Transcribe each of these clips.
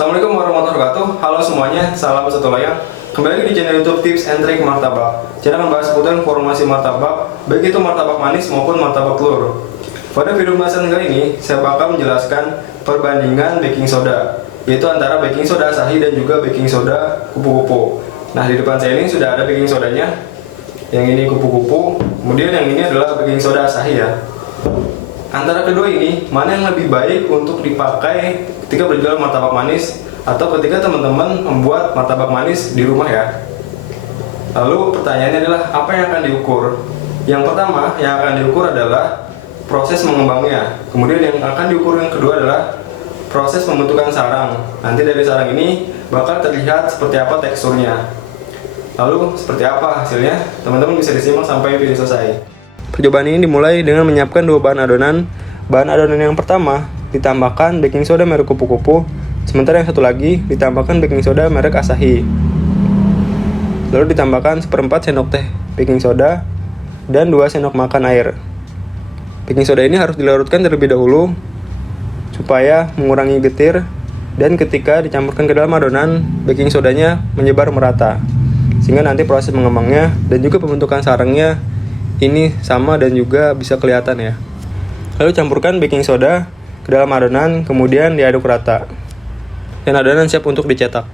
Assalamualaikum warahmatullahi wabarakatuh. Halo semuanya, salam satu layang. Kembali lagi di channel YouTube Tips and Trick Martabak. Channel membahas seputar informasi martabak, baik itu martabak manis maupun martabak telur. Pada video pembahasan kali ini, saya bakal menjelaskan perbandingan baking soda, yaitu antara baking soda Asahi dan juga baking soda kupu-kupu. Nah, di depan saya ini sudah ada baking sodanya. Yang ini kupu-kupu, kemudian yang ini adalah baking soda Asahi ya. Antara kedua ini, mana yang lebih baik untuk dipakai ketika berjualan martabak manis atau ketika teman-teman membuat martabak manis di rumah ya? Lalu pertanyaannya adalah apa yang akan diukur? Yang pertama yang akan diukur adalah proses mengembangnya. Kemudian yang akan diukur yang kedua adalah proses pembentukan sarang. Nanti dari sarang ini bakal terlihat seperti apa teksturnya. Lalu seperti apa hasilnya? Teman-teman bisa disimak sampai video selesai. Percobaan ini dimulai dengan menyiapkan dua bahan adonan. Bahan adonan yang pertama ditambahkan baking soda merek kupu-kupu, sementara yang satu lagi ditambahkan baking soda merek Asahi. Lalu ditambahkan 1/4 sendok teh baking soda dan 2 sendok makan air. Baking soda ini harus dilarutkan terlebih dahulu supaya mengurangi getir, dan ketika dicampurkan ke dalam adonan, baking sodanya menyebar merata sehingga nanti proses mengembangnya dan juga pembentukan sarangnya ini sama dan juga bisa kelihatan ya. Lalu campurkan baking soda ke dalam adonan, kemudian diaduk rata. Dan adonan siap untuk dicetak.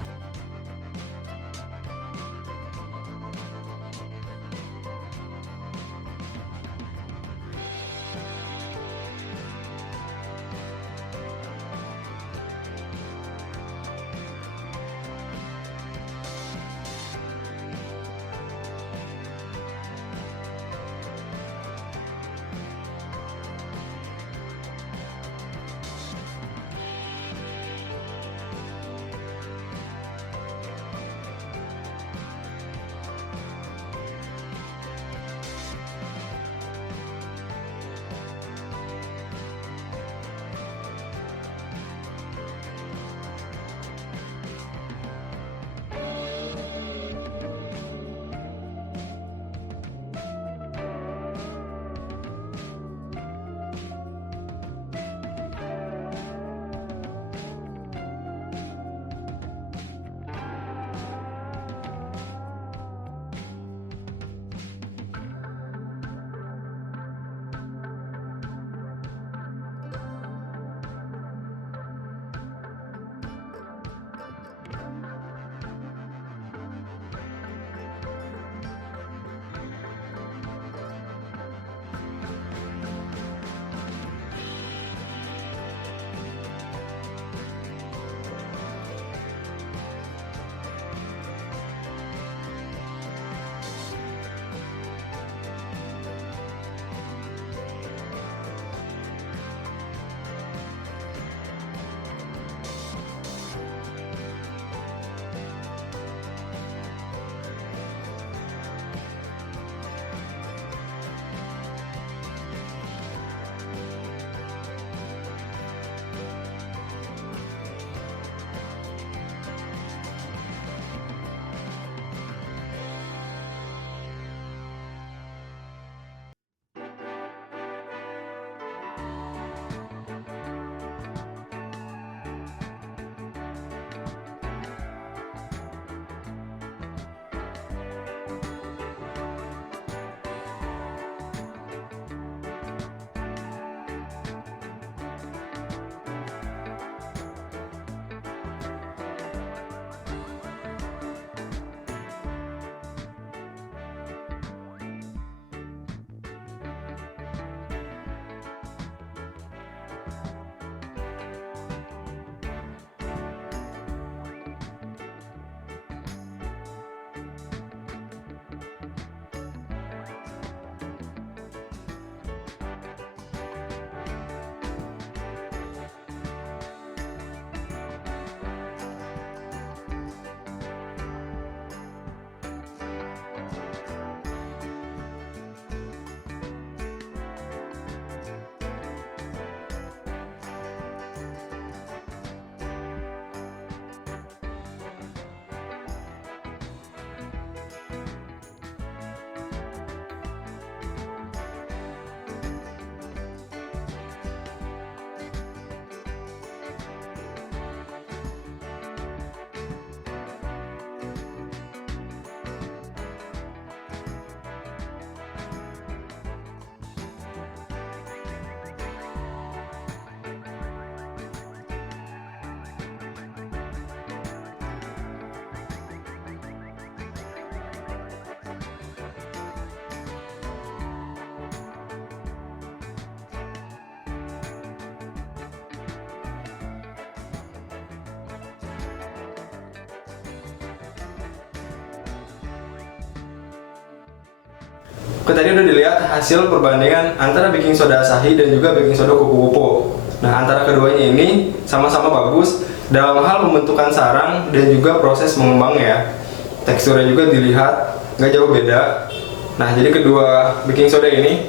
Tadi udah dilihat hasil perbandingan antara baking soda Asahi dan juga baking soda kupu-kupu. Nah, antara keduanya ini sama-sama bagus dalam hal pembentukan sarang dan juga proses mengembangnya. Teksturnya juga dilihat nggak jauh beda. Nah, jadi kedua baking soda ini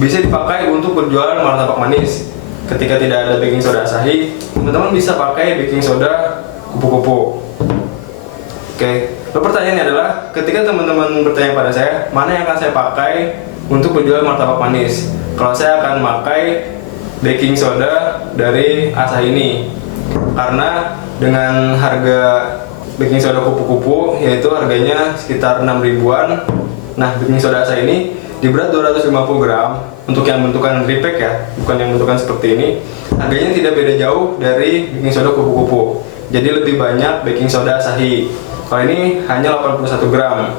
bisa dipakai untuk berjualan martabak manis. Ketika tidak ada baking soda Asahi, teman-teman bisa pakai baking soda kupu-kupu. Oke, lalu pertanyaannya adalah, ketika teman-teman bertanya pada saya, mana yang akan saya pakai untuk berjualan martabak manis? Kalau saya akan pakai baking soda dari Asahi ini, karena dengan harga baking soda kupu-kupu, yaitu harganya sekitar 6 ribuan. Nah, baking soda Asahi ini di berat 250 gram, untuk yang bentukan repack ya, bukan yang bentukan seperti ini. Harganya tidak beda jauh dari baking soda kupu-kupu, jadi lebih banyak baking soda Asahi. Kalau ini hanya 81 gram.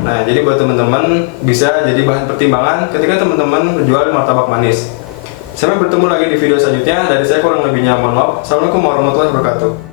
Nah, jadi buat teman-teman bisa jadi bahan pertimbangan ketika teman-teman menjual martabak manis. Sampai bertemu lagi di video selanjutnya. Dari saya kurang lebihnya mohon maaf. Assalamualaikum warahmatullahi wabarakatuh.